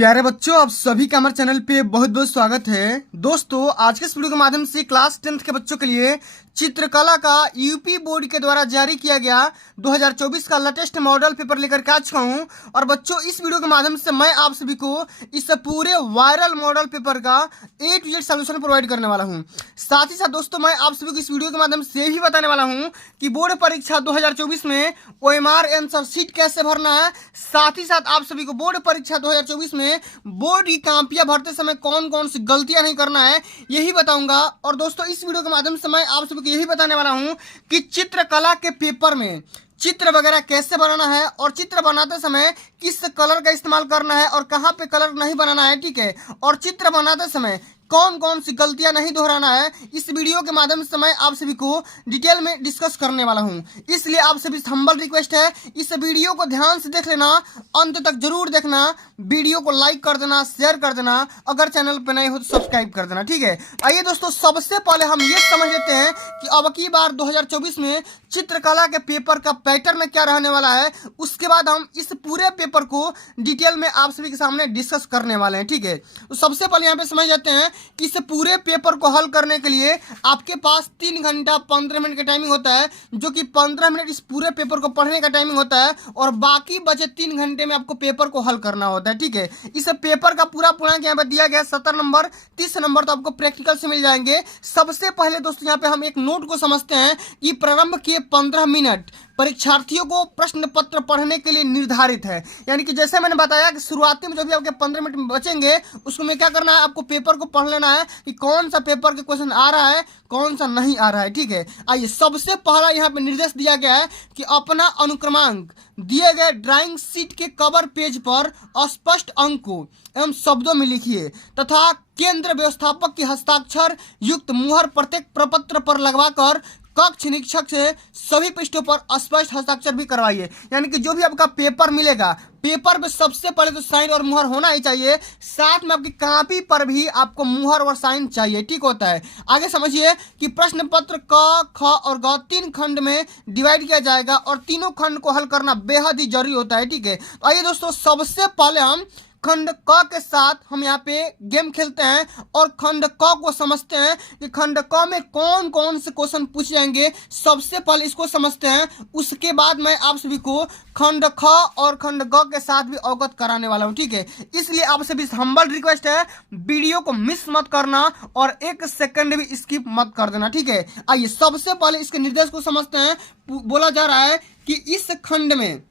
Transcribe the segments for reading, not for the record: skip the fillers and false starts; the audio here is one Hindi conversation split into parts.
प्यारे बच्चों, आप सभी का हमारे चैनल पे बहुत बहुत स्वागत है। दोस्तों, आज के इस वीडियो के माध्यम से क्लास 10th के बच्चों के लिए चित्रकला का यूपी बोर्ड के द्वारा जारी किया गया 2024 का लेटेस्ट मॉडल पेपर लेकर के आ चुका हूं। और बच्चों, इस वीडियो के माध्यम से मैं आप सभी को इस पूरे वायरल मॉडल पेपर का A to Z solution provide करने वाला हूं। साथ ही साथ दोस्तों, मैं आप सभी को इस वीडियो के माध्यम से भी बताने वाला हूं कि बोर्ड परीक्षा 2024 में OMR आंसर शीट कैसे भरना है। साथ ही साथ आप सभी को बोर्ड परीक्षा 2024 में बोर्ड की कॉपियां भरते समय कौन कौन सी गलतियां नहीं करना है, यही बताऊंगा। और दोस्तों, इस वीडियो के माध्यम से मैं आप सभी को यही बताने वाला हूं कि चित्रकला के पेपर में चित्र वगैरह कैसे बनाना है और चित्र बनाते समय किस कलर का इस्तेमाल करना है और कहाँ पे कलर नहीं बनाना है, ठीक है। और चित्र बनाते समय कौन कौन सी गलतियां नहीं दोहराना है, इस वीडियो के माध्यम से मैं आप सभी को डिटेल में डिस्कस करने वाला हूं। इसलिए आप सभी से हम्बल रिक्वेस्ट है, इस वीडियो को ध्यान से देख लेना, अंत तक जरूर देखना, वीडियो को लाइक कर देना, शेयर कर देना, अगर चैनल पर नए हो तो सब्सक्राइब कर देना, ठीक है। आइए दोस्तों, सबसे पहले हम ये समझ लेते हैं कि अब की बार 2024 में चित्रकला के पेपर का पैटर्न क्या रहने वाला है। उसके बाद हम इस पूरे पेपर को डिटेल में आप सभी के सामने डिस्कस करने वाले हैं, ठीक है। तो सबसे पहले यहाँ पे समझ लेते हैं, इस पूरे पेपर को हल करने के लिए आपके पास 3 घंटा 15 मिनट का टाइमिंग होता है, जो कि 15 मिनट इस पूरे पेपर को पढ़ने का टाइमिंग होता है और बाकी बचे 3 घंटे में आपको पेपर को हल करना होता है, ठीक है। इस पेपर का पूरा पूर्णांक यहाँ पे दिया गया 70 नंबर, 30 नंबर तो आपको प्रैक्टिकल से मिल जाएंगे। सबसे पहले दोस्तों, यहाँ पे हम एक नोट को समझते हैं कि प्रारंभ के 15 मिनट परीक्षार्थियों को प्रश्न पत्र पढ़ने के लिए निर्धारित है। यानी कि जैसे मैंने बताया कि शुरुआती में जो भी आपके 15 मिनट बचेंगे, उसको में क्या करना है, आपको पेपर को पढ़ लेना है कि कौन सा पेपर के क्वेश्चन आ रहा है, कौन सा नहीं आ रहा है, ठीक है। आइए, सबसे पहला यहाँ पे निर्देश दिया गया है कि अपना अनुक्रमांक दिए गए ड्राइंग शीट के कवर पेज पर स्पष्ट अंकों एवं शब्दों में लिखिए तथा केंद्र व्यवस्थापक की हस्ताक्षर युक्त मुहर प्रत्येक प्रपत्र पर लगवाकर कक्ष निरीक्षक से सभी पृष्ठों पर स्पष्ट हस्ताक्षर भी करवाइए। यानी कि जो भी आपका पेपर मिलेगा, पेपर में सबसे पहले तो साइन और मुहर होना ही चाहिए, साथ में आपकी कॉपी पर भी आपको मुहर और साइन चाहिए, ठीक होता है। आगे समझिए कि प्रश्न पत्र क, ख और ग 3 खंड में डिवाइड किया जाएगा और तीनों खंड को हल करना बेहद ही जरूरी होता है, ठीक है। तो आइए दोस्तों, सबसे पहले हम खंड क के साथ हम यहाँ पे गेम खेलते हैं और खंड क को समझते हैं कि खंड क में कौन कौन से क्वेश्चन पूछे जाएंगे। सबसे पहले इसको समझते हैं, उसके बाद मैं आप सभी को खंड ख और खंड ग के साथ भी अवगत कराने वाला हूँ, ठीक है। इसलिए आप सभी हम्बल रिक्वेस्ट है, वीडियो को मिस मत करना और 1 सेकंड भी स्किप मत कर देना, ठीक है। आइए, सबसे पहले इसके निर्देश को समझते हैं। बोला जा रहा है कि इस खंड में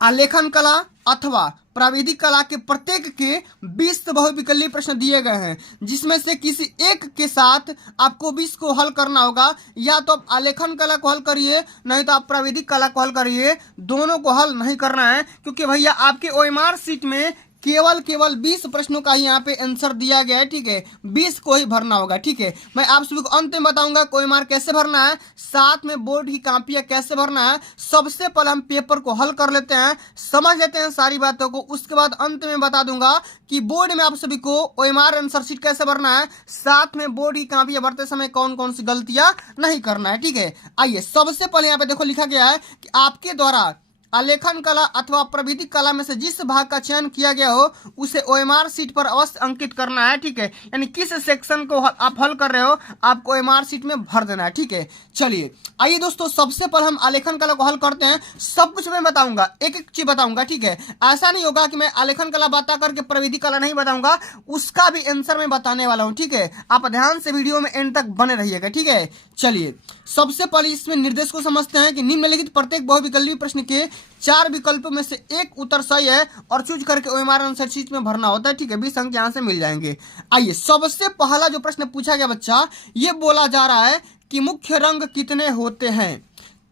आलेखन कला अथवा प्राविधिक कला के प्रत्येक के 20 बहुविकल्पीय प्रश्न दिए गए हैं, जिसमें से किसी एक के साथ आपको 20 को हल करना होगा। या तो आप आलेखन कला को हल करिए, नहीं तो आप प्राविधिक कला को हल करिए। दोनों को हल नहीं करना है, क्योंकि भैया आपके OMR शीट में केवल 20 प्रश्नों का ही यहाँ पे आंसर दिया गया है, ठीक है। 20 को ही भरना होगा, ठीक है। मैं आप सभी को अंत में बताऊंगा OMR कैसे भरना है, साथ में बोर्ड की कॉपियां कैसे भरना है। सबसे पहले हम पेपर को हल कर लेते हैं, समझ लेते हैं सारी बातों को, उसके बाद अंत में बता दूंगा कि बोर्ड में आप सभी को OMR आंसर शीट कैसे भरना है, साथ में बोर्ड की कॉपियां भरते समय कौन कौन सी गलतियां नहीं करना है, ठीक है। आइए, सबसे पहले यहाँ पे देखो लिखा गया है कि आपके द्वारा आलेखन कला अथवा प्राविधिक कला में से जिस भाग का चयन किया गया हो उसे OMR शीट पर अवश्य अंकित करना है, ठीक है। यानी किस सेक्शन को आप हल कर रहे हो, आपको OMR शीट में भर देना है, ठीक है। चलिए, आइए दोस्तों, सबसे पहले हम आलेखन कला को हल करते हैं। सब कुछ मैं बताऊंगा, एक एक चीज बताऊंगा, ठीक है। ऐसा नहीं होगा कि मैं आलेखन कला बता करके प्राविधिक कला नहीं बताऊंगा, उसका भी आंसर मैं बताने वाला हूँ, ठीक है। आप ध्यान से वीडियो में एंड तक बने रहिएगा, ठीक है। चलिए, सबसे पहले इसमें निर्देश को समझते हैं कि निम्नलिखित प्रत्येक बहुविकल्पीय प्रश्न के 4 विकल्पों में से एक उत्तर सही है और चूज करके OMR आंसर शीट में भरना होता है, ठीक है। 20 अंक यहाँ से मिल जाएंगे। आइए, सबसे पहला जो प्रश्न पूछा गया बच्चा, ये बोला जा रहा है कि मुख्य रंग कितने होते हैं,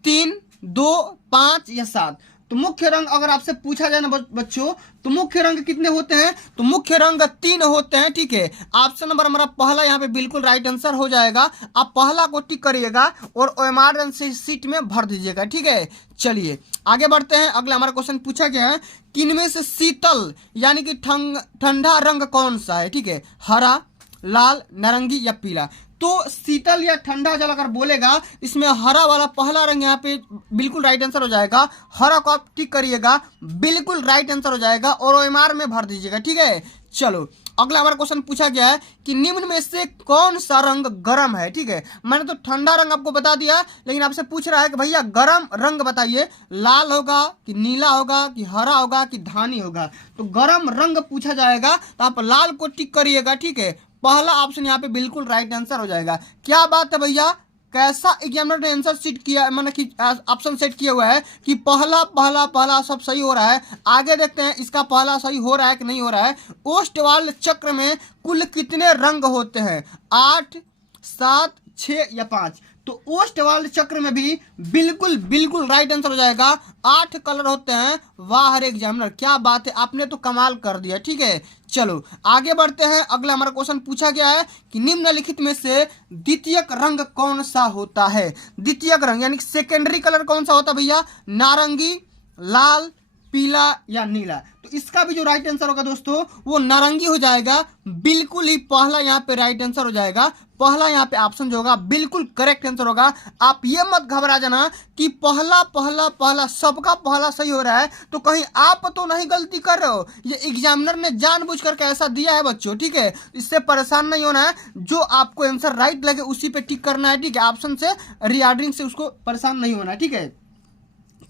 3, 2, 5 या 7। तो मुख्य रंग अगर आपसे पूछा जाए ना बच्चों, तो मुख्य रंग कितने होते हैं, तो मुख्य रंग 3 होते हैं, ठीक है। ऑप्शन नंबर हमारा पहला यहाँ पे बिल्कुल राइट आंसर हो जाएगा। आप पहला को टिक करिएगा और OMR आंसर शीट में भर दीजिएगा, ठीक है। चलिए आगे बढ़ते हैं। अगला हमारा क्वेश्चन पूछा गया है कि इनमें से शीतल यानी कि ठंडा रंग कौन सा है, ठीक है। हरा, लाल, नारंगी या पीला। तो शीतल या ठंडा जल अगर बोलेगा, इसमें हरा वाला पहला रंग यहाँ पे बिल्कुल राइट आंसर हो जाएगा। हरा को आप टिक करिएगा, बिल्कुल राइट आंसर हो जाएगा और ओएमआर में भर दीजिएगा, ठीक है। चलो अगला हमारा क्वेश्चन पूछा गया है कि निम्न में से कौन सा रंग गर्म है, ठीक है। मैंने तो ठंडा रंग आपको बता दिया, लेकिन आपसे पूछ रहा है कि भैया गर्म रंग बताइए, लाल होगा कि नीला होगा कि हरा होगा कि धानी होगा। तो गर्म रंग पूछा जाएगा तो आप लाल को टिक करिएगा, ठीक है। पहला ऑप्शन यहाँ पे बिल्कुल राइट आंसर हो जाएगा। क्या बात है भैया, कैसा एग्जामिनर ने आंसर सीट किया, मैंने कि ऑप्शन सेट किया हुआ है कि पहला पहला पहला सब सही हो रहा है। आगे देखते हैं इसका पहला सही हो रहा है कि नहीं हो रहा है। ओस्टवाल्ड चक्र में कुल कितने रंग होते हैं, 8, 7, 6 या 5। तो ओस्टवाल्ड चक्र में भी बिल्कुल बिल्कुल राइट आंसर हो जाएगा, 8 कलर होते हैं। वाह हर एग्जामिनर, क्या बात है, आपने तो कमाल कर दिया, ठीक है। चलो आगे बढ़ते हैं। अगला हमारा क्वेश्चन पूछा गया है कि निम्नलिखित में से द्वितीयक रंग कौन सा होता है। द्वितीयक रंग यानी सेकेंडरी कलर कौन सा होता है भैया, नारंगी, लाल, पीला या नीला। तो इसका भी जो राइट आंसर होगा दोस्तों वो नारंगी हो जाएगा। बिल्कुल ही पहला यहाँ पे राइट आंसर हो जाएगा। पहला यहाँ पे ऑप्शन जो होगा बिल्कुल करेक्ट आंसर होगा। आप ये मत घबरा जाना कि पहला पहला पहला सबका पहला सही हो रहा है, तो कहीं आप तो नहीं गलती कर रहे हो। ये एग्जामिनर ने जानबूझ करके ऐसा दिया है बच्चों, ठीक है। इससे परेशान नहीं होना है, जो आपको आंसर राइट लगे उसी पे टिक करना है, ठीक है। ऑप्शन से रीऑर्डरिंग से उसको परेशान नहीं होना है, ठीक है।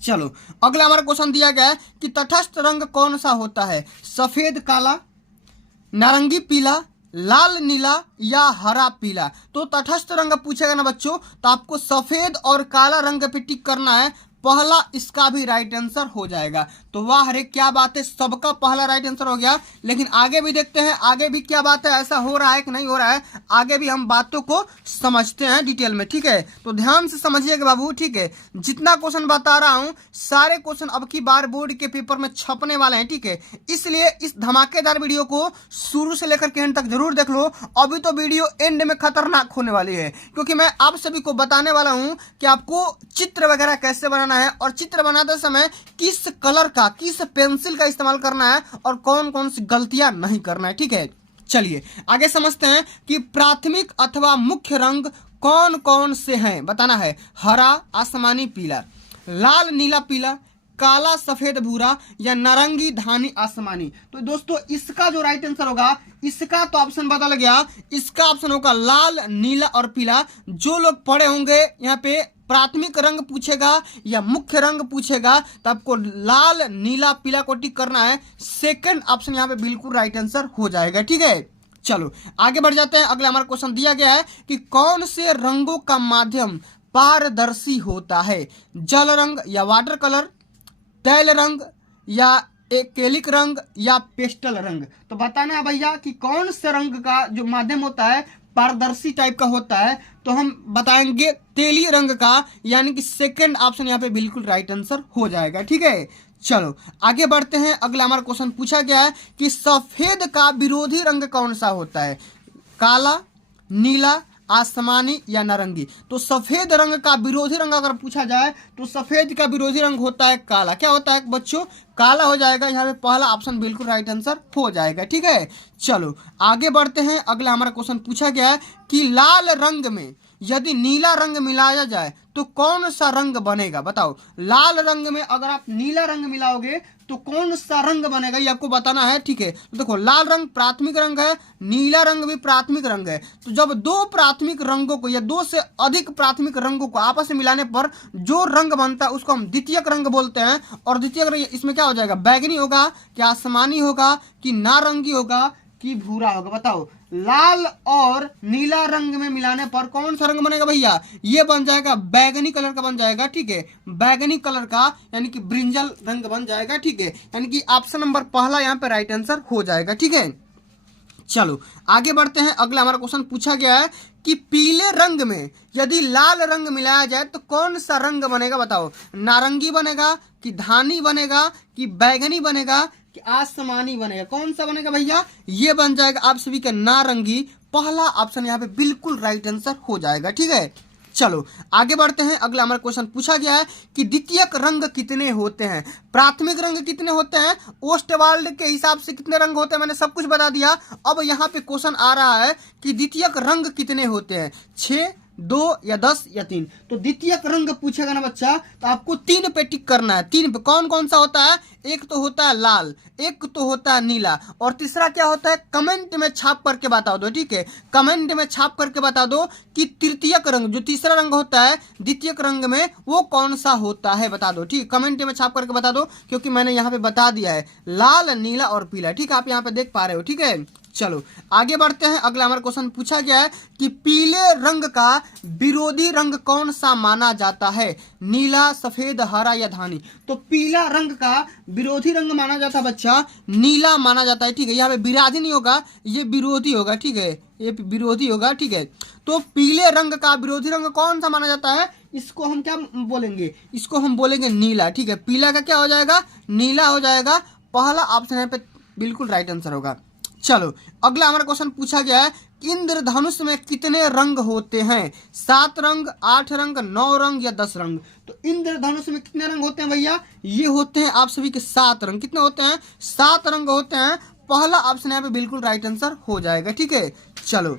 चलो अगला हमारा क्वेश्चन दिया गया है कि तटस्थ रंग कौन सा होता है, सफेद काला, नारंगी पीला, लाल नीला या हरा पीला। तो तटस्थ रंग पूछेगा ना बच्चों, तो आपको सफेद और काला रंग पे टिक करना है। पहला इसका भी राइट आंसर हो जाएगा। तो वाह रे क्या बात है, सबका पहला राइट आंसर हो गया। लेकिन आगे भी देखते हैं, आगे भी क्या बात है, ऐसा हो रहा है कि नहीं हो रहा है। आगे भी हम बातों को समझते हैं डिटेल में, ठीक है। तो ध्यान से समझिएगा बाबू, ठीक है। जितना क्वेश्चन बता रहा हूं सारे क्वेश्चन अब की बार बोर्ड के पेपर में छपने वाले हैं, ठीक है। इसलिए इस धमाकेदार वीडियो को शुरू से लेकर के एंड तक जरूर देख लो। अभी तो वीडियो एंड में खतरनाक होने वाली है, क्योंकि मैं आप सभी को बताने वाला हूं कि आपको चित्र वगैरह कैसे बनाना है और चित्र बनाते समय किस कलर का, किस पेंसिल का इस्तेमाल करना है और कौन कौन सी गलतियां नहीं करना है, ठीक है। चलिए आगे समझते हैं कि प्राथमिक अथवा मुख्य रंग कौन कौन से हैं, बताना है। हरा, आसमानी, पीला, लाल, नीला, पीला, काला, सफेद, भूरा या नारंगी, धानी, आसमानी। तो दोस्तों इसका जो राइट आंसर होगा, इसका तो ऑप्शन बदल गया। इसका ऑप्शन होगा लाल, नीला और पीला। जो लोग पढ़े होंगे यहाँ पे प्राथमिक रंग पूछेगा या मुख्य रंग पूछेगा तो आपको लाल, नीला, पीला को टिक करना है। सेकंड ऑप्शन यहाँ पे बिल्कुल राइट आंसर हो जाएगा, ठीक है। चलो आगे बढ़ जाते हैं। अगला हमारा क्वेश्चन दिया गया है कि कौन से रंगों का माध्यम पारदर्शी होता है, जल रंग या वाटर कलर, तैल रंग या एक्रेलिक रंग या पेस्टल रंग। तो बताना है भैया कि कौन से रंग का जो माध्यम होता है पारदर्शी टाइप का होता है। तो हम बताएंगे तेली रंग का, यानी कि सेकंड ऑप्शन यहाँ पे बिल्कुल राइट आंसर हो जाएगा, ठीक है। चलो आगे बढ़ते हैं। अगला हमारा क्वेश्चन पूछा गया है कि सफेद का विरोधी रंग कौन सा होता है, काला, नीला, आसमानी या नारंगी। तो सफेद रंग का विरोधी रंग अगर पूछा जाए तो सफेद का विरोधी रंग होता है काला। क्या होता है बच्चों, काला हो जाएगा। यहाँ पे पहला ऑप्शन बिल्कुल राइट आंसर हो जाएगा, ठीक है। चलो आगे बढ़ते हैं। अगला हमारा क्वेश्चन पूछा गया है कि लाल रंग में यदि नीला रंग मिलाया जाए तो कौन सा रंग बनेगा, बताओ। लाल रंग में अगर आप नीला रंग मिलाओगे तो कौन सा रंग बनेगा, ये आपको बताना है, ठीक है। तो देखो लाल रंग प्राथमिक रंग है, नीला रंग भी प्राथमिक रंग है। तो जब दो प्राथमिक रंगों को या दो से अधिक प्राथमिक रंगों को आपस में मिलाने पर जो रंग बनता है उसको हम द्वितीयक रंग बोलते हैं। और द्वितीयक रंग इसमें क्या हो जाएगा, बैगनी होगा कि आसमानी होगा कि नारंगी होगा कि भूरा होगा, बताओ। लाल और नीला रंग में मिलाने पर कौन सा रंग बनेगा भैया, ये बन जाएगा बैगनी कलर का बन जाएगा, ठीक है। बैगनी कलर का यानी कि ब्रिंजल रंग बन जाएगा, ठीक है। यानी कि ऑप्शन नंबर पहला यहाँ पे राइट आंसर हो जाएगा, ठीक है। चलो आगे बढ़ते हैं। अगला हमारा क्वेश्चन पूछा गया है कि पीले रंग में यदि लाल रंग मिलाया जाए तो कौन सा रंग बनेगा, बताओ। नारंगी बनेगा कि धानी बनेगा कि बैगनी बनेगा कि आसमानी बनेगा, कौन सा बनेगा भैया, ये बन जाएगा आप सभी का नारंगी। पहला ऑप्शन यहाँ पे बिल्कुल राइट आंसर हो जाएगा, ठीक है। चलो आगे बढ़ते हैं। अगला हमारा क्वेश्चन पूछा गया है कि द्वितीयक रंग कितने होते हैं। प्राथमिक रंग कितने होते हैं, ओस्टवाल्ड के हिसाब से कितने रंग होते हैं, मैंने सब कुछ बता दिया। अब यहाँ पे क्वेश्चन आ रहा है कि द्वितीयक रंग कितने होते हैं, 6, 2 या 10 या 3। तो द्वितीयक रंग पूछेगा ना बच्चा, तो आपको 3 पे टिक करना है। 3 पे कौन कौन सा होता है, एक तो होता है लाल, एक तो होता है नीला, और तीसरा क्या होता है, कमेंट में छाप करके बता दो। ठीक है, कमेंट में छाप करके बता दो कि तृतीयक रंग, जो तीसरा रंग होता है द्वितीयक रंग में, वो कौन सा होता है, बता दो। ठीक, कमेंट में छाप करके बता दो, क्योंकि मैंने यहाँ पे बता दिया है लाल, नीला और पीला। ठीक है, आप यहाँ पे देख पा रहे हो। ठीक है, चलो आगे बढ़ते हैं। अगला हमारा क्वेश्चन पूछा गया है कि पीले रंग का विरोधी रंग कौन सा माना जाता है, नीला, सफेद, हरा या धानी। तो पीला रंग का विरोधी रंग माना जाता है बच्चा, नीला माना जाता है। ठीक है, यहाँ पे विराधी नहीं होगा, ये विरोधी होगा। ठीक है, ये विरोधी होगा। ठीक है, तो पीले रंग का विरोधी रंग कौन सा माना जाता है, इसको हम क्या बोलेंगे, इसको हम बोलेंगे नीला। ठीक है, पीला का क्या हो जाएगा, नीला हो जाएगा। पहला ऑप्शन यहाँ पे बिल्कुल राइट आंसर होगा। चलो अगला हमारा क्वेश्चन पूछा गया है कि इंद्रधनुष में कितने रंग होते हैं, 7 रंग, 8 रंग, 9 रंग या 10 रंग। तो इंद्रधनुष में कितने रंग होते हैं भैया, ये होते हैं आप सभी के 7 रंग। कितने होते हैं, 7 रंग होते हैं। पहला ऑप्शन यहाँ पे बिल्कुल राइट आंसर हो जाएगा। ठीक है, चलो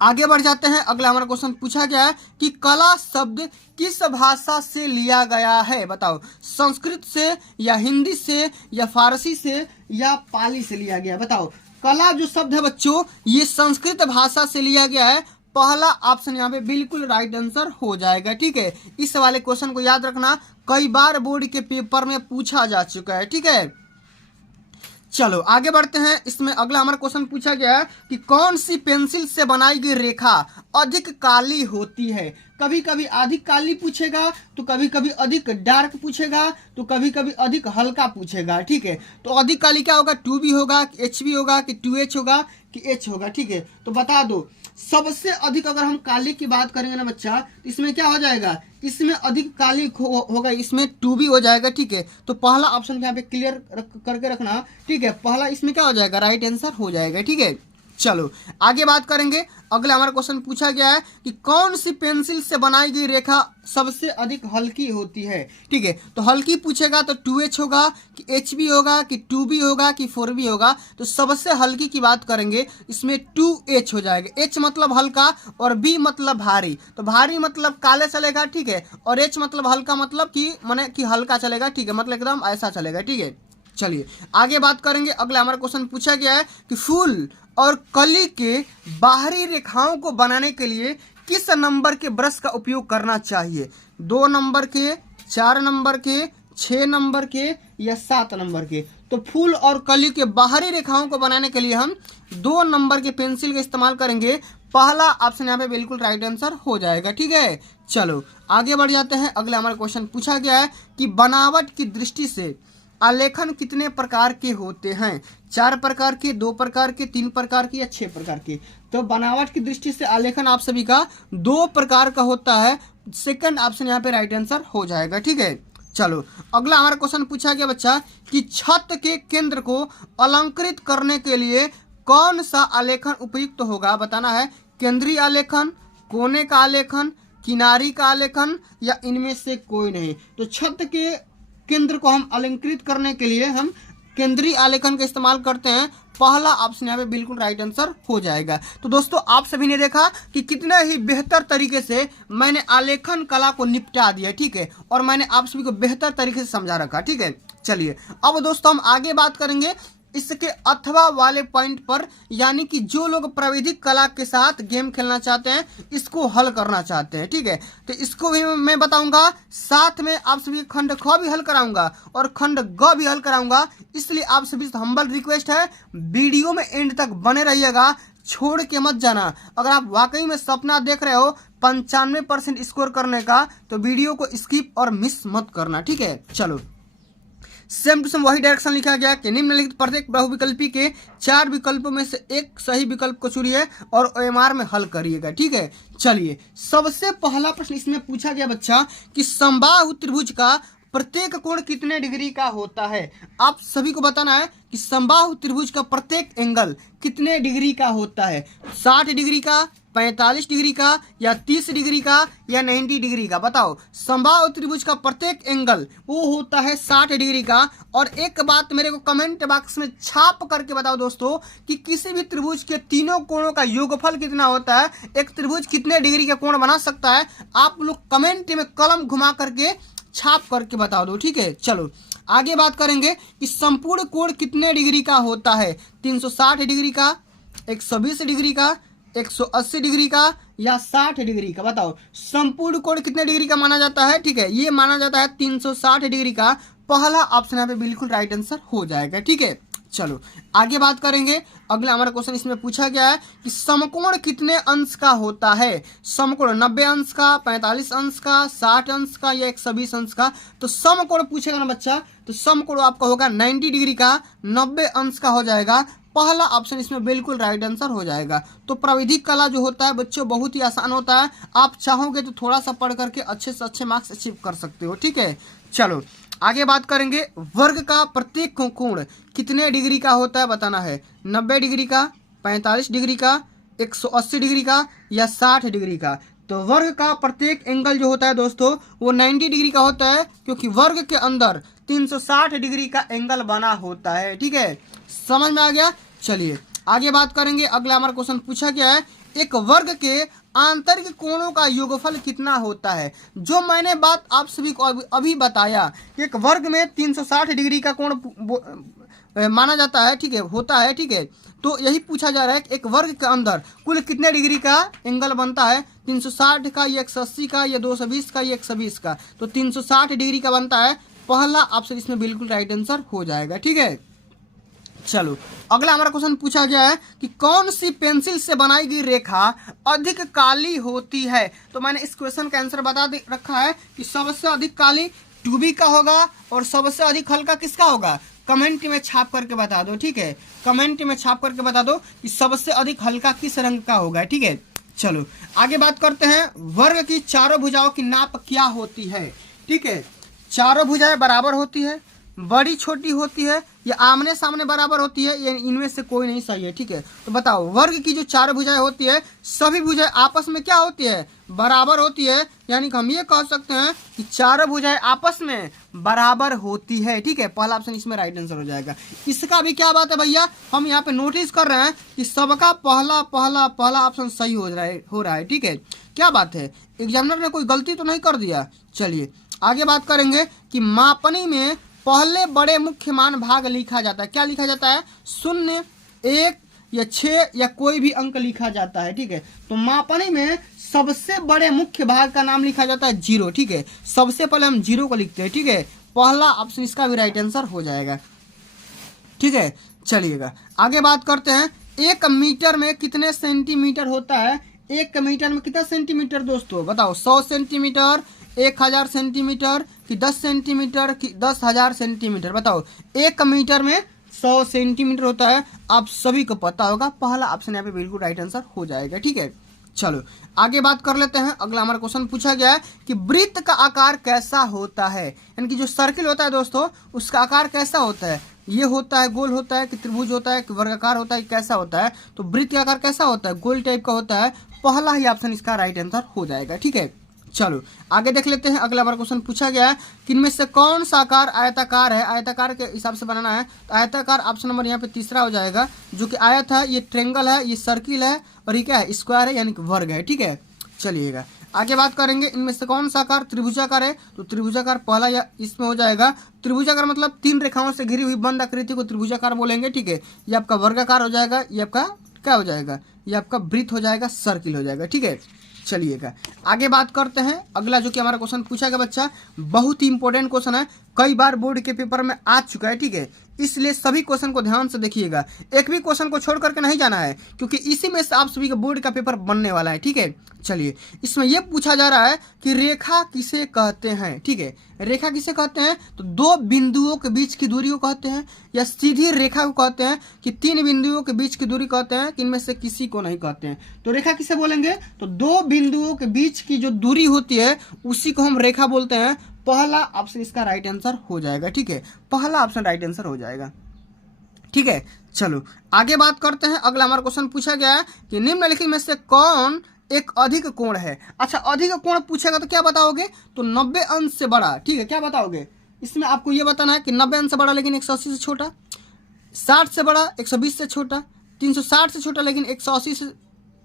आगे बढ़ जाते हैं। अगला हमारा क्वेश्चन पूछा गया है कि कला शब्द किस भाषा से लिया गया है, बताओ। संस्कृत से या हिंदी से या फारसी से या पाली से लिया गया, बताओ। कला जो शब्द है बच्चों, ये संस्कृत भाषा से लिया गया है। पहला ऑप्शन यहाँ पे बिल्कुल राइट आंसर हो जाएगा। ठीक है, इस वाले क्वेश्चन को याद रखना, कई बार बोर्ड के पेपर में पूछा जा चुका है। ठीक है, चलो आगे बढ़ते हैं। इसमें अगला हमारा क्वेश्चन पूछा गया है कि कौन सी पेंसिल से बनाई गई रेखा अधिक काली होती है। कभी कभी अधिक काली पूछेगा, तो कभी कभी अधिक डार्क पूछेगा, तो कभी कभी अधिक हल्का पूछेगा। ठीक है, तो अधिक काली क्या होगा, 2B होगा कि HB होगा कि 2H होगा कि H होगा। ठीक है, तो बता दो सबसे अधिक अगर हम काली की बात करेंगे ना बच्चा, तो इसमें क्या हो जाएगा, इसमें अधिक काली होगा, इसमें 2B हो जाएगा। ठीक है, तो पहला ऑप्शन यहाँ पे क्लियर करके रखना। ठीक है, पहला इसमें क्या हो जाएगा, राइट आंसर हो जाएगा। ठीक है, चलो आगे बात करेंगे। अगला हमारा क्वेश्चन पूछा गया है कि कौन सी पेंसिल से बनाई गई रेखा सबसे अधिक हल्की होती है। ठीक है, तो हल्की पूछेगा तो 2H होगा कि HB होगा कि 2B होगा कि 4B होगा। तो सबसे हल्की की बात करेंगे, इसमें 2H हो जाएगा। H मतलब हल्का और B मतलब भारी, तो भारी मतलब काले चलेगा। ठीक है, और H मतलब हल्का, मतलब कि माने कि हल्का चलेगा। ठीक है, मतलब एकदम ऐसा चलेगा। ठीक है, चलिए आगे बात करेंगे। अगला हमारा क्वेश्चन पूछा गया है कि फूल और कली के बाहरी रेखाओं को बनाने के लिए किस नंबर के ब्रश का उपयोग करना चाहिए, 2 नंबर के, 4 नंबर के, 6 नंबर के या 7 नंबर के। तो फूल और कली के बाहरी रेखाओं को बनाने के लिए हम 2 नंबर के पेंसिल का इस्तेमाल करेंगे। पहला ऑप्शन यहाँ पे बिल्कुल राइट आंसर हो जाएगा। ठीक है, चलो आगे बढ़ जाते हैं। अगला हमारा क्वेश्चन पूछा गया है कि बनावट की दृष्टि से आलेखन कितने प्रकार के होते हैं, 4 प्रकार के, 2 प्रकार के, 3 प्रकार के या 6 प्रकार के। तो बनावट की दृष्टि से आलेखन आप सभी का 2 प्रकार का होता है। सेकंड ऑप्शन यहाँ पे राइट आंसर हो जाएगा। ठीक है, चलो अगला हमारा क्वेश्चन पूछा गया बच्चा कि छत के केंद्र को अलंकृत करने के लिए कौन सा आलेखन उपयुक्त होगा, बताना है। केंद्रीय आलेखन, कोने का आलेखन, किनारी का आलेखन या इनमें से कोई नहीं। तो छत के केंद्र को हम अलंकृत करने के लिए हम केंद्रीय आलेखन का इस्तेमाल करते हैं। पहला ऑप्शन यहाँ पे बिल्कुल राइट आंसर हो जाएगा। तो दोस्तों आप सभी ने देखा कि कितना ही बेहतर तरीके से मैंने आलेखन कला को निपटा दिया। ठीक है, और मैंने आप सभी को बेहतर तरीके से समझा रखा। ठीक है, चलिए अब दोस्तों हम आगे बात करेंगे इसके अथवा वाले पॉइंट पर, यानी कि जो लोग प्राविधिक कला के साथ गेम खेलना चाहते हैं, इसको हल करना चाहते हैं। ठीक है, तो इसको भी मैं बताऊंगा, साथ में आप सभी खंड ख भी हल कराऊंगा और खंड ग भी हल कराऊंगा। इसलिए आप सभी से हम्बल रिक्वेस्ट है, वीडियो में एंड तक बने रहिएगा, छोड़ के मत जाना। अगर आप वाकई में सपना देख रहे हो 95% स्कोर करने का, तो वीडियो को स्किप और मिस मत करना। ठीक है, चलो सेम टू सेम वही डायरेक्शन लिखा गया कि निम्नलिखित प्रत्येक बहुविकल्पी के 4 विकल्पों में से एक सही विकल्प को चुनिए और OMR में हल करिएगा। ठीक है, चलिए सबसे पहला प्रश्न इसमें पूछा गया बच्चा कि समबाहु त्रिभुज का प्रत्येक कोण कितने डिग्री का होता है। आप सभी को बताना है कि समबाहु त्रिभुज का प्रत्येक एंगल कितने डिग्री का होता है, 60 डिग्री का, 45 डिग्री का, या 30 डिग्री का, या 90 डिग्री का। बताओ, समबाहु त्रिभुज का प्रत्येक एंगल वो होता है 60 डिग्री का। और एक बात मेरे को कमेंट बॉक्स में छाप करके बताओ दोस्तों कि किसी भी त्रिभुज के तीनों कोणों का योगफल कितना होता है, एक त्रिभुज कितने डिग्री का कोण बना सकता है। आप लोग कमेंट में कलम घुमा करके छाप करके बता दो, ठीक है। चलो आगे बात करेंगे कि संपूर्ण कोण कितने डिग्री का होता है, 360 डिग्री का, 120 डिग्री का, 180 डिग्री का, या 60 डिग्री का। बताओ संपूर्ण कोण कितने डिग्री का माना जाता है, ठीक है। ये माना जाता है 360 डिग्री का। पहला ऑप्शन यहाँ पे बिल्कुल राइट आंसर हो जाएगा, ठीक है। चलो आगे बात करेंगे। अगला हमारा क्वेश्चन इसमें पूछा गया है कि समकोण कितने अंश का होता है। समकोण 90 अंश का, 45 अंश का, 60 अंश का, या 120 अंश का। तो समकोण पूछेगा ना बच्चा, तो समकोण आपका होगा 90 डिग्री का, 90 अंश का हो जाएगा। पहला ऑप्शन इसमें बिल्कुल राइट आंसर हो जाएगा। तो प्राविधिक कला जो होता है बच्चों बहुत ही आसान होता है, आप चाहोगे तो थोड़ा सा पढ़ करके अच्छे से अच्छे मार्क्स अचीव कर सकते हो, ठीक है। चलो आगे बात करेंगे। वर्ग का प्रत्येक कोण कितने डिग्री का होता है बताना है, 90 डिग्री का, 45 डिग्री का, 180 डिग्री का, या 60 डिग्री का। तो वर्ग का प्रत्येक एंगल जो होता है दोस्तों वो 90 डिग्री का होता है, क्योंकि वर्ग के अंदर 360 डिग्री का एंगल बना होता है, ठीक है। समझ में आ गया। चलिए आगे बात करेंगे। अगला हमारा क्वेश्चन पूछा गया है, एक वर्ग के आंतरिक कोणों का योगफल कितना होता है। जो मैंने बात आप सभी को अभी बताया, एक वर्ग में 360 डिग्री का कोण माना जाता है, ठीक है, होता है, ठीक है। तो यही पूछा जा रहा है कि एक वर्ग के अंदर कुल कितने डिग्री का एंगल बनता है, 360 का, या 180 का, या 220 का, या 120 का। तो 360 डिग्री का बनता है। पहला ऑप्शन इसमें बिल्कुल राइट आंसर हो जाएगा, ठीक है। चलो अगला हमारा क्वेश्चन पूछा गया है कि कौन सी पेंसिल से बनाई गई रेखा अधिक काली होती है। तो मैंने इस क्वेश्चन का आंसर बता रखा है कि सबसे अधिक काली 2B का होगा और सबसे अधिक हल्का किसका होगा। कमेंट में छाप करके बता दो, ठीक है। कमेंट में छाप करके बता दो कि सबसे अधिक हल्का किस रंग का होगा, ठीक है। चलो आगे बात करते हैं। वर्ग की चारों भुजाओं की नाप क्या होती है, ठीक है। चारों भुजाएं बराबर होती है, बड़ी छोटी होती है, या आमने सामने बराबर होती है, या इनमें से कोई नहीं सही है, ठीक है। तो बताओ वर्ग की जो चार भुजाएं होती है सभी भुजाएं आपस में क्या होती है, बराबर होती है। यानी कि हम ये कह सकते हैं कि चारों भुजाएं आपस में बराबर होती है, ठीक है। पहला ऑप्शन इसमें राइट आंसर हो जाएगा। इसका भी क्या बात है भैया, हम यहाँ पे नोटिस कर रहे हैं कि सबका पहला पहला पहला ऑप्शन सही हो रहा है, ठीक है। क्या बात है, एग्जामिनर ने कोई गलती तो नहीं कर दिया। चलिए आगे बात करेंगे कि मापनी में पहले बड़े मुख्य मान भाग लिखा जाता है। क्या लिखा जाता है, 0, 1 या 6 या कोई भी अंक लिखा जाता है, ठीक है। तो मापनी में सबसे बड़े मुख्य भाग का नाम लिखा जाता है 0, ठीक है। सबसे पहले हम 0 को लिखते हैं, ठीक है। पहला ऑप्शन इसका भी राइट आंसर हो जाएगा, ठीक है। चलिएगा आगे बात करते हैं। 1 मीटर में कितने सेंटीमीटर होता है। 1 मीटर में कितना सेंटीमीटर दोस्तों बताओ, 100 सेंटीमीटर, 1000 सेंटीमीटर, कि 10 सेंटीमीटर, कि 10,000 सेंटीमीटर। बताओ 1 मीटर में 100 सेंटीमीटर होता है, आप सभी को पता होगा। पहला ऑप्शन यहाँ पे बिल्कुल राइट आंसर हो जाएगा, ठीक है। चलो आगे बात कर लेते हैं। अगला हमारा क्वेश्चन पूछा गया है कि वृत्त का आकार कैसा होता है। यानी कि जो सर्किल होता है दोस्तों उसका आकार कैसा होता है, ये होता है गोल होता है, कि त्रिभुज होता है, कि वर्गाकार होता है, कैसा होता है। तो वृत्त का आकार कैसा होता है, गोल टाइप का होता है। पहला ही ऑप्शन इसका राइट आंसर हो जाएगा, ठीक है। चलो आगे देख लेते हैं। अगला बार क्वेश्चन पूछा गया है कि इनमें से कौन सा आकार आयताकार है। आयताकार के हिसाब से बनाना है तो आयताकार ऑप्शन नंबर यहाँ पे तीसरा हो जाएगा। जो कि आयत है, ये ट्रेंगल है, ये सर्किल है, और ये क्या है, स्क्वायर है, यानी कि वर्ग है, ठीक है। चलिएगा आगे बात करेंगे। इनमें से कौन सा आकार त्रिभुजाकार है। तो त्रिभुजाकार पहला या इसमें हो जाएगा। त्रिभुजाकार मतलब 3 रेखाओं से घिरी हुई बंद आकृति को त्रिभुजाकार बोलेंगे, ठीक है। ये आपका वर्गाकार हो जाएगा, ये आपका क्या हो जाएगा, ये आपका वृत्त हो जाएगा, सर्किल हो जाएगा, ठीक है। चलिएगा आगे बात करते हैं। अगला जो कि हमारा क्वेश्चन पूछा गया बच्चा, बहुत ही इंपॉर्टेंट क्वेश्चन है, कई बार बोर्ड के पेपर में आ चुका है, ठीक है। इसलिए सभी क्वेश्चन को ध्यान से देखिएगा, एक भी क्वेश्चन को छोड़ करके नहीं जाना है, क्योंकि इसी में से आप सभी का बोर्ड का पेपर बनने वाला है, ठीक है। चलिए इसमें यह पूछा जा रहा है कि रेखा किसे कहते हैं, ठीक है। रेखा किसे कहते हैं, तो 2 बिंदुओं के बीच की दूरी को कहते हैं, या सीधी रेखा को कहते हैं, कि 3 बिंदुओं के बीच की दूरी कहते हैं, कि इनमें से किसी को नहीं कहते हैं। तो रेखा किसे बोलेंगे, तो 2 बिंदुओं के बीच की जो दूरी होती है उसी को हम रेखा बोलते हैं। पहला ऑप्शन इसका राइट आंसर हो जाएगा। ठीक है, पहला ऑप्शन राइट आंसर हो जाएगा। ठीक है, चलो आगे बात करते हैं। अगला हमारा क्वेश्चन पूछा गया है कि निम्नलिखित में से कौन एक अधिक कोण है। अच्छा, अधिक कोण पूछेगा तो क्या बताओगे, तो 90 अंश से बड़ा। ठीक है, क्या बताओगे, इसमें आपको ये बताना है कि 90 अंश से बड़ा लेकिन 180 से छोटा, 60 से बड़ा 120 से छोटा, 360 से छोटा लेकिन 180 से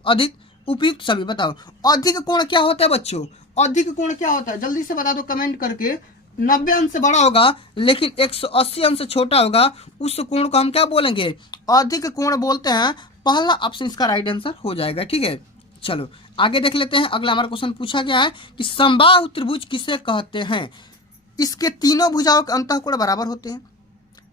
अधिक, उपयुक्त सभी। बताओ अधिक कोण क्या होता है बच्चों, अधिक कोण क्या होता है, जल्दी से बता दो कमेंट करके। 90 अंश से बड़ा होगा लेकिन 180 अंश से छोटा होगा, उस कोण को हम क्या बोलेंगे, अधिक कोण बोलते हैं। पहला ऑप्शन इसका राइट आंसर हो जाएगा। ठीक है, चलो आगे देख लेते हैं। अगला हमारा क्वेश्चन पूछा गया है कि समबाहु त्रिभुज किसे कहते हैं। इसके तीनों भुजाओं के अंतःकोण बराबर होते हैं,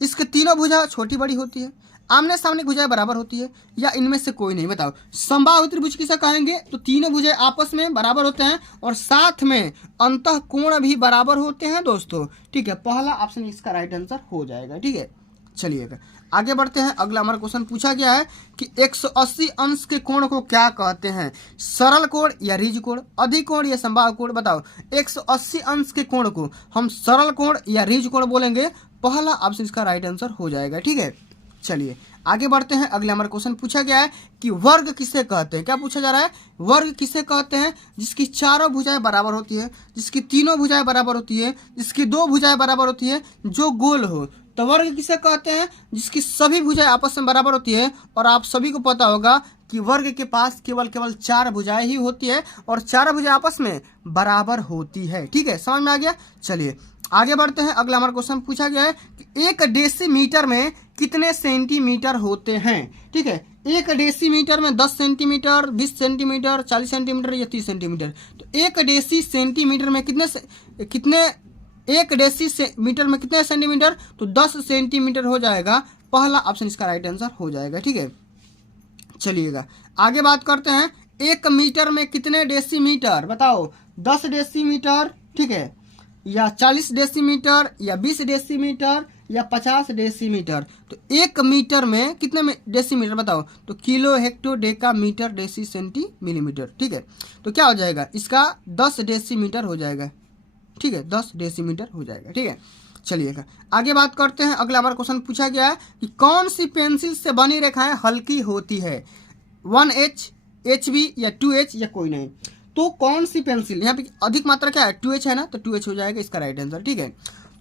इसके तीनों भुजा छोटी बड़ी होती है, आमने सामने भुजाएं बराबर होती है, या इनमें से कोई नहीं। बताओ समबाहु त्रिभुज किसे कहेंगे, तो तीनों भुजाएं आपस में बराबर होते हैं और साथ में अंतःकोण भी बराबर होते हैं दोस्तों। ठीक है, पहला ऑप्शन इसका राइट आंसर हो जाएगा। ठीक है, चलिएगा आगे बढ़ते हैं। अगला हमारा क्वेश्चन पूछा गया है कि 180 अंश के कोण को क्या कहते हैं, सरल कोण या रीज कोण, अधिक कोण या समबाहु कोण। बताओ 180 अंश के कोण को हम सरल कोण या रीज कोण बोलेंगे। पहला ऑप्शन इसका राइट आंसर हो जाएगा। ठीक है, चलिए आगे बढ़ते हैं। अगले हमारा क्वेश्चन पूछा गया है कि वर्ग किसे कहते हैं। क्या पूछा जा रहा है, वर्ग किसे कहते हैं, जिसकी चारों भुजाएं बराबर होती है, जिसकी तीनों भुजाएं बराबर होती है, जिसकी दो भुजाएं बराबर होती है, जो गोल हो। तो वर्ग किसे कहते हैं, जिसकी सभी भुजाएं आपस में बराबर होती है। और आप सभी को पता होगा कि वर्ग के पास केवल 4 भुजाएं ही होती है और चार भुजाएं आपस में बराबर होती है। ठीक है, समझ में आ गया। चलिए आगे बढ़ते हैं। अगला हमारा क्वेश्चन पूछा गया है कि 1 डेसीमीटर में कितने सेंटीमीटर होते हैं। ठीक है, 1 डेसीमीटर में 10 सेंटीमीटर, 20 सेंटीमीटर, 40 सेंटीमीटर या 30 सेंटीमीटर। तो 1 डेसी सेंटीमीटर में कितने 1 डेसीमीटर में कितने सेंटीमीटर, तो 10 सेंटीमीटर हो जाएगा। पहला ऑप्शन इसका राइट आंसर हो जाएगा। ठीक है, चलिएगा आगे बात करते हैं। 1 मीटर में कितने डेसीमीटर, बताओ 10 डेसीमीटर, ठीक है, या 40 डेसीमीटर, या 20 डेसीमीटर, या 50 डेसीमीटर। तो 1 मीटर में कितने में डेसीमीटर बताओ, तो kilo, hecto, deca, metre, deci, centi, millimetre. ठीक है, तो क्या हो जाएगा, इसका 10 डेसीमीटर हो जाएगा। ठीक है, 10 डेसीमीटर हो जाएगा। ठीक है, चलिएगा आगे बात करते हैं। अगला हमारा क्वेश्चन पूछा गया है कि कौन सी पेंसिल से बनी रेखाएं हल्की होती है, 1H, HB या 2H या कोई नहीं। तो कौन सी पेंसिल, यहाँ पे अधिक मात्रा क्या है, 2H है ना, तो 2H हो जाएगा इसका राइट आंसर। ठीक है,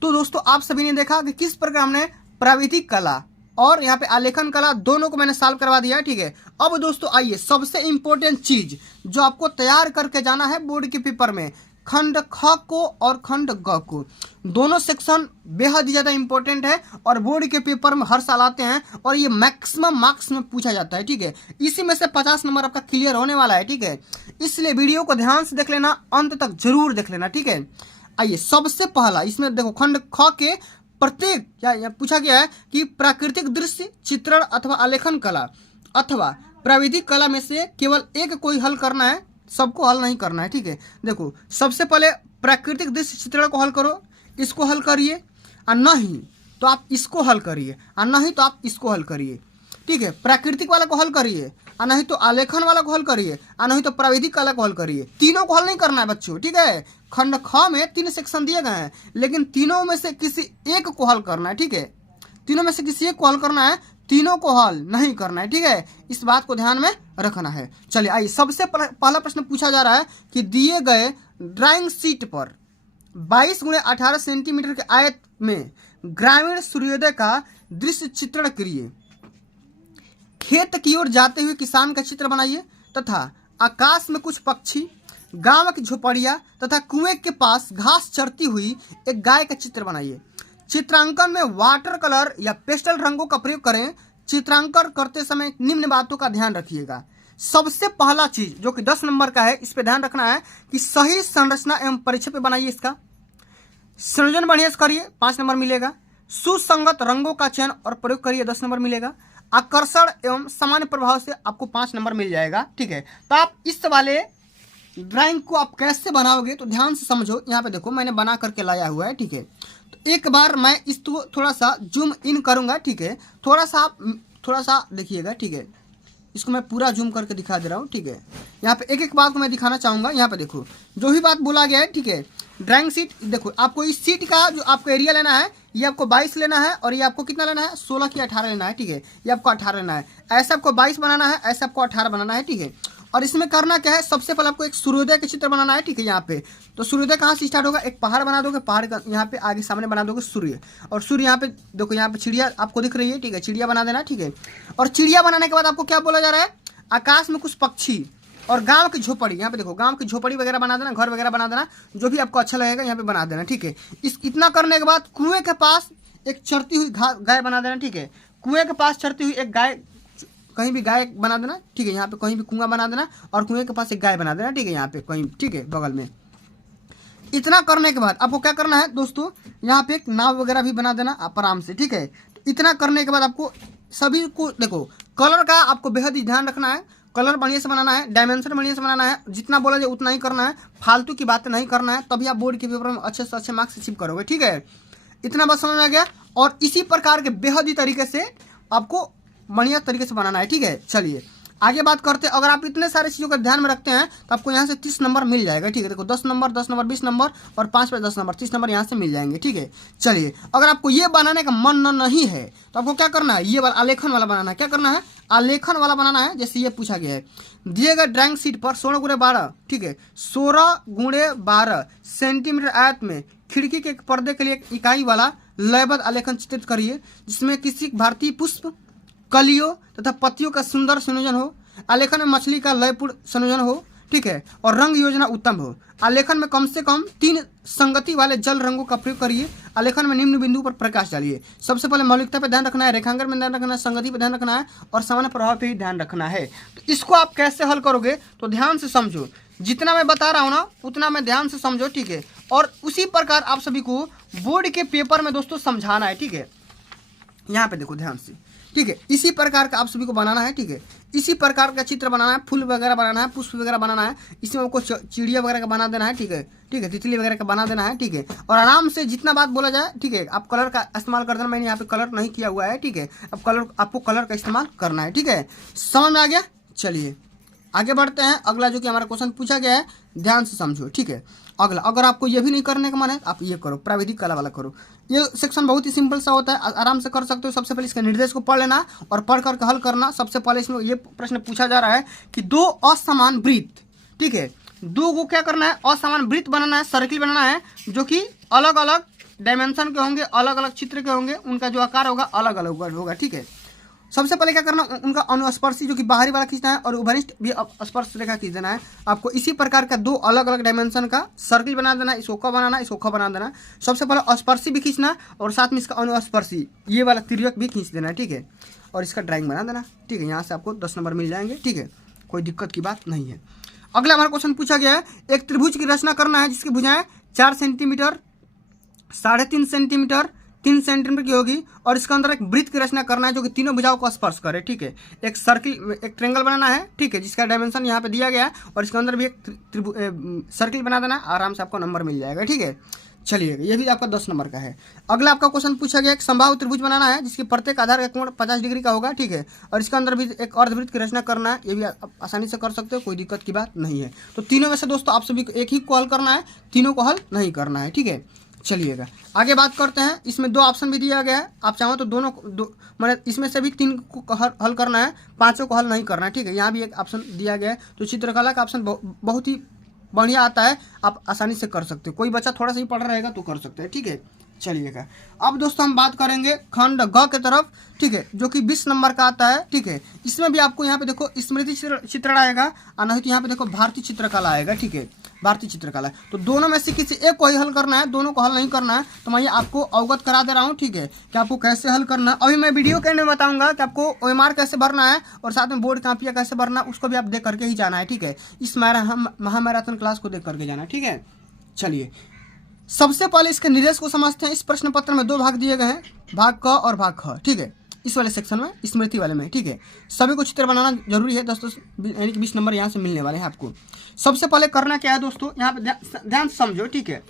तो दोस्तों आप सभी ने देखा कि किस प्रकार हमने प्राविधिक कला और यहाँ पे आलेखन कला दोनों को मैंने सॉल्व करवा दिया है। ठीक है, अब दोस्तों आइए सबसे इंपॉर्टेंट चीज जो आपको तैयार करके जाना है बोर्ड के पेपर में, खंड ख को और खंड ग को, दोनों सेक्शन बेहद ज़्यादा इंपॉर्टेंट है और बोर्ड के पेपर में हर साल आते हैं और ये मैक्सिमम मार्क्स में पूछा जाता है। ठीक है, इसी में से 50 नंबर आपका क्लियर होने वाला है। ठीक है, इसलिए वीडियो को ध्यान से देख लेना, अंत तक जरूर देख लेना। ठीक है, आइए सबसे पहला इसमें देखो खंड ख के प्रत्येक क्या पूछा गया है कि प्राकृतिक दृश्य, चित्रण अथवा आलेखन कला अथवा प्राविधिक कला में से केवल एक कोई हल करना है, सबको हल नहीं करना है। ठीक है, देखो सबसे पहले प्राकृतिक दृश्य चित्रण को हल करो, इसको हल करिए, और नहीं तो आप इसको हल करिए, और नहीं तो आप इसको हल करिए। ठीक है, प्राकृतिक वाला को हल करिए, और नहीं तो आलेखन वाला को हल करिए, और नहीं तो प्राविधिक कला को हल करिए। तीनों को हल नहीं करना है बच्चों। ठीक है, खंड ख में 3 सेक्शन दिए गए हैं, लेकिन तीनों में से किसी एक को हल करना है। ठीक है, तीनों में से किसी एक को हल करना है, तीनों को हल नहीं करना है। ठीक है, इस बात को ध्यान में रखना है। चलिए आइए सबसे पहला प्रश्न पूछा जा रहा है कि दिए गए ड्राइंग शीट पर 22 × 18 सेंटीमीटर के आयत में ग्रामीण सूर्योदय का दृश्य चित्रण करिए। खेत की ओर जाते हुए किसान का चित्र बनाइए तथा आकाश में कुछ पक्षी, गांव की झोपड़ियां तथा कुएं के पास घास चरती हुई एक गाय का चित्र बनाइए। चित्रांकन में वाटर कलर या पेस्टल रंगों का प्रयोग करें। चित्रांकन करते समय निम्न बातों का ध्यान रखिएगा। सबसे पहला चीज जो कि 10 नंबर का है, इस पे ध्यान रखना है कि सही संरचना एवं परिचय पे बनाइए। इसका संयोजन बढ़िया से करिए, 5 नंबर मिलेगा। सुसंगत रंगों का चयन और प्रयोग करिए, 10 नंबर मिलेगा। आकर्षण एवं सामान्य प्रभाव से आपको 5 नंबर मिल जाएगा। ठीक है, तो आप इस वाले ड्राइंग को आप कैसे बनाओगे तो ध्यान से समझो। यहाँ पे देखो मैंने बना करके लाया हुआ है। ठीक है, तो एक बार मैं इसको थोड़ा सा जूम इन करूंगा। ठीक है, थोड़ा सा देखिएगा। ठीक है, इसको मैं पूरा जूम करके दिखा दे रहा हूँ, ठीक है। यहाँ पे एक एक बात को मैं दिखाना चाहूँगा। यहाँ पे देखो जो भी बात बोला गया है, ठीक है। ड्राइंग शीट देखो, आपको इस सीट का जो आपको एरिया लेना है, ये आपको 22 लेना है, और ये आपको कितना लेना है, 16 की 18 लेना है, ठीक है। ये आपको 18 लेना है। ऐसे आपको 22 बनाना है, ऐसे आपको 18 बनाना है, ठीक है। और इसमें करना क्या है, सबसे पहले आपको एक सूर्योदय का चित्र बनाना है, ठीक है। यहाँ पे तो सूर्योदय कहाँ से स्टार्ट होगा, एक पहाड़ बना दोगे, पहाड़ का यहाँ पे आगे सामने बना दोगे सूर्य, और सूर्य यहाँ पे देखो, यहाँ पे चिड़िया आपको दिख रही है, ठीक है। चिड़िया बना देना, ठीक है। और चिड़िया बनाने के बाद आपको क्या बोला जा रहा है, आकाश में कुछ पक्षी और गांव की झोपड़ी, यहाँ पे देखो गांव की झोपड़ी वगैरह बना देना, घर वगैरह बना देना, जो भी आपको अच्छा लगेगा यहाँ पे बना देना, ठीक है। इतना करने के बाद कुएं के पास एक चरती हुई गाय बना देना, ठीक है। कुएं के पास चरती हुई एक गाय, कहीं भी गाय बना देना, ठीक है। यहाँ पे कहीं भी कुआं बना देना, और कुएं के पास एक गाय बना देना, ठीक है। यहाँ पे कहीं, ठीक है, बगल में। इतना करने के बाद आपको क्या करना है दोस्तों, यहाँ पे एक नाव वगैरह भी बना देना आप आराम से, ठीक है। इतना करने के बाद आपको सभी को देखो, कलर का आपको बेहद ही ध्यान रखना है। कलर बढ़िया से बनाना है, डायमेंशन बढ़िया से बनाना है, जितना बोला जाए उतना ही करना है, फालतू की बातें नहीं करना है, तभी आप बोर्ड के पेपर में अच्छे से अच्छे मार्क्स अचीव करोगे, ठीक है। इतना बस समझ में आ गया। और इसी प्रकार के बेहद ही तरीके से आपको बढ़िया तरीके से बनाना है, ठीक है। चलिए आगे बात करते हैं। अगर आप इतने सारे चीज़ों का ध्यान में रखते हैं तो आपको यहाँ से 30 नंबर मिल जाएगा, ठीक है। देखो 10 नंबर 10 नंबर 20 नंबर और 5 पे 10 नंबर 30 नंबर यहाँ से मिल जाएंगे, ठीक है। चलिए अगर आपको ये बनाने का मन नहीं है तो आपको क्या करना है, ये वाला आलेखन वाला बनाना है। क्या करना है, आलेखन वाला बनाना है। जैसे ये पूछा गया है, दिए गए ड्राइंग शीट पर 16 गुणे 12, ठीक है, 16 गुणे 12 सेंटीमीटर आयत में खिड़की के पर्दे के लिए एक इकाई वाला लयबद्ध आलेखन चित्रित करिए, जिसमें किसी भारतीय पुष्प, कलियों तथा पत्तियों का सुंदर संयोजन हो। आलेखन में मछली का लयपूर्ण संयोजन हो, ठीक है, और रंग योजना उत्तम हो। आलेखन में कम से कम 3 संगति वाले जल रंगों का प्रयोग करिए। आलेखन में निम्न बिंदु पर प्रकाश डालिए। सबसे पहले मौलिकता पर ध्यान रखना है, रेखांकन में ध्यान रखना है, संगति पर ध्यान रखना है, और सामान्य प्रभाव पर भी ध्यान रखना है। तो इसको आप कैसे हल करोगे, तो ध्यान से समझो, जितना मैं बता रहा हूँ ना उतना मैं ध्यान से समझो, ठीक है। और उसी प्रकार आप सभी को बोर्ड के पेपर में दोस्तों समझाना है, ठीक है। यहाँ पे देखो ध्यान से, ठीक है। इसी प्रकार का आप सभी को बनाना है, ठीक है। इसी प्रकार का चित्र बनाना है, फूल वगैरह बनाना है, पुष्प वगैरह बनाना है। इसमें आपको चिड़िया वगैरह का बना देना है, ठीक है, ठीक है, तितली वगैरह का बना देना है, ठीक है। और आराम से जितना बात बोला जाए, ठीक है, आप कलर का इस्तेमाल कर देना। मैंने यहाँ पे कलर नहीं किया हुआ है, ठीक है। अब आपको कलर का इस्तेमाल करना है, ठीक है। समझ में आ गया। चलिए आगे बढ़ते हैं। अगला जो कि हमारा क्वेश्चन पूछा गया है, ध्यान से समझो, ठीक है। अगला, अगर आपको ये भी नहीं करने का मन है आप ये करो, प्राविधिक कला वाला करो। ये सेक्शन बहुत ही सिंपल सा होता है, आराम से कर सकते हो। सबसे पहले इसके निर्देश को पढ़ लेना और पढ़ करके हल करना। सबसे पहले इसमें ये प्रश्न पूछा जा रहा है कि 2 असमान वृत्त, ठीक है, 2 को क्या करना है, असमान वृत्त बनाना है, सर्किल बनाना है, जो कि अलग अलग डायमेंशन के होंगे, अलग अलग चित्र के होंगे, उनका जो आकार होगा अलग अलग होगा, ठीक है। सबसे पहले क्या करना, उनका अनुस्पर्शी जो कि बाहरी वाला खींचना है, और उभयनिष्ठ भी स्पर्श रेखा खींच देना है। आपको इसी प्रकार का 2 अलग अलग डायमेंशन का सर्किल बना देना, इसको क बनाना, इसको ख बना देना। सबसे पहले स्पर्शी भी खींचना और साथ में इसका अनुस्पर्शी ये वाला तिर्यक भी खींच देना है, ठीक है। और इसका ड्राइंग बना देना, ठीक है। यहाँ से आपको 10 नंबर मिल जाएंगे, ठीक है, कोई दिक्कत की बात नहीं है। अगला हमारा क्वेश्चन पूछा गया है, एक त्रिभुज की रचना करना है जिसकी भुजाएं 4 सेंटीमीटर, 3.5 सेंटीमीटर, 3 सेंटीमीटर की होगी, और इसके अंदर एक वृत्त की रचना करना है जो कि तीनों भुजाओं को स्पर्श करे, ठीक है। एक सर्किल, एक ट्रेंगल बनाना है, ठीक है, जिसका डायमेंशन यहाँ पे दिया गया है, और इसके अंदर भी एक सर्किल बना देना, आराम से आपको नंबर मिल जाएगा, ठीक है। चलिए ये भी आपका 10 नंबर का है। अगला आपका क्वेश्चन पूछा गया, एक समबाहु त्रिभुज बनाना है जिसके प्रत्येक आधार का कोण 50 डिग्री का होगा, ठीक है, और इसके अंदर भी एक अर्धवृत्त की रचना करना है। ये भी आप आसानी से कर सकते हो, कोई दिक्कत की बात नहीं है। तो तीनों में से दोस्तों आप सभी को एक ही को हल करना है, तीनों को हल नहीं करना है, ठीक है। चलिएगा आगे बात करते हैं। इसमें 2 ऑप्शन भी दिया गया है, आप चाहो तो दोनों मतलब इसमें से भी 3 को हल करना है, 5 को हल नहीं करना है, ठीक है। यहाँ भी एक ऑप्शन दिया गया है। तो चित्रकला का ऑप्शन बहुत ही बढ़िया आता है, आप आसानी से कर सकते हो। कोई बच्चा थोड़ा सा ही पढ़ रहेगा तो कर सकते हैं, ठीक है। चलिएगा अब दोस्तों हम बात करेंगे खंड ग के तरफ, ठीक है, जो कि 20 नंबर का आता है, ठीक है। इसमें भी आपको यहाँ पे देखो स्मृति चित्रण आएगा, और नहीं तो यहाँ पे देखो भारतीय चित्रकला आएगा, ठीक है, भारतीय चित्रकला। तो दोनों में से किसी एक को ही हल करना है, दोनों को हल नहीं करना है। तो मैं ये आपको अवगत करा दे रहा हूँ, ठीक है, कि आपको कैसे हल करना है। अभी मैं वीडियो के अंदर बताऊंगा कि आपको OMR कैसे भरना है, और साथ में बोर्ड कापियाँ कैसे भरना है, उसको भी आप देख करके ही जाना है, ठीक है। इस महामैराथन क्लास को देख करके जाना है, ठीक है। चलिए सबसे पहले इसके निर्देश को समझते हैं। इस प्रश्न पत्र में 2 भाग दिए गए हैं, भाग क और भाग ख, ठीक है। इस वाले सेक्शन में, स्मृति वाले में, ठीक है। सभी को चित्र बनाना जरूरी है, 10 यानी कि 20 नंबर यहाँ से मिलने वाले हैं आपको। सबसे पहले करना क्या है दोस्तों, यहाँ पे ध्यान से समझो, ठीक है।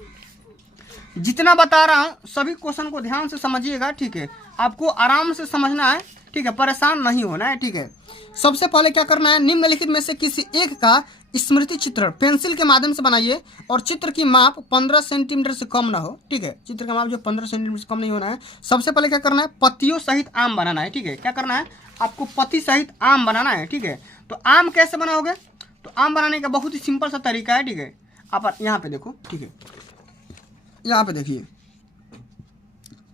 जितना बता रहा हूँ सभी क्वेश्चन को ध्यान से समझिएगा, ठीक है। आपको आराम से समझना है, ठीक है, परेशान नहीं होना है। ठीक है, सबसे पहले क्या करना है, निम्नलिखित में से किसी एक का स्मृति चित्रण पेंसिल के माध्यम से बनाइए और चित्र की माप 15 सेंटीमीटर से कम ना हो। ठीक है, चित्र का माप जो 15 सेंटीमीटर से कम नहीं होना है। सबसे पहले क्या करना है, पत्तियों सहित आम बनाना है। ठीक है, क्या करना है, आपको पत्ती सहित आम बनाना है। ठीक है, तो आम कैसे बनाओगे, तो आम बनाने का बहुत ही सिंपल सा तरीका है। ठीक है, आप यहाँ पे देखो। ठीक है, यहाँ पे देखिए,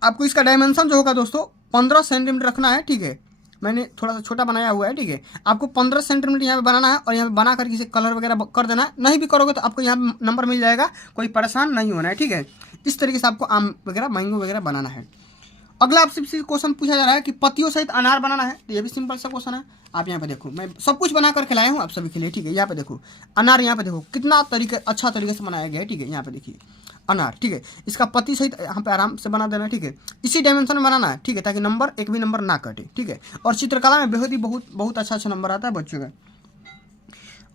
आपको इसका डायमेंशन जो होगा दोस्तों 15 सेंटीमीटर रखना है। ठीक है, मैंने थोड़ा सा छोटा बनाया हुआ है। ठीक है, आपको 15 सेंटीमीटर यहाँ पे बनाना है और यहाँ पे बना करके इसे कलर वगैरह कर देना है। नहीं भी करोगे तो आपको यहाँ नंबर मिल जाएगा, कोई परेशान नहीं होना है। ठीक है, इस तरीके से आपको आम वगैरह मैंगो वगैरह बनाना है। अगला आपसे क्वेश्चन पूछा जा रहा है कि पत्तियों सहित अनार बनाना है। तो ये भी सिंपल सा क्वेश्चन है। आप यहाँ पे देखो, मैं सब कुछ बना करके लाया हूँ आप सभी के लिए। ठीक है, यहाँ पे देखो अनार, यहाँ पे देखो कितना अच्छा तरीके से बनाया गया है। ठीक है, यहाँ पे देखिए अनार। ठीक है, इसका पत्ती सहित यहाँ पे आराम से बना देना है। ठीक है, इसी डायमेंशन में बनाना है। ठीक है, ताकि नंबर एक भी नंबर ना कटे। ठीक है, और चित्रकला में बेहद ही बहुत अच्छा नंबर आता है बच्चों का।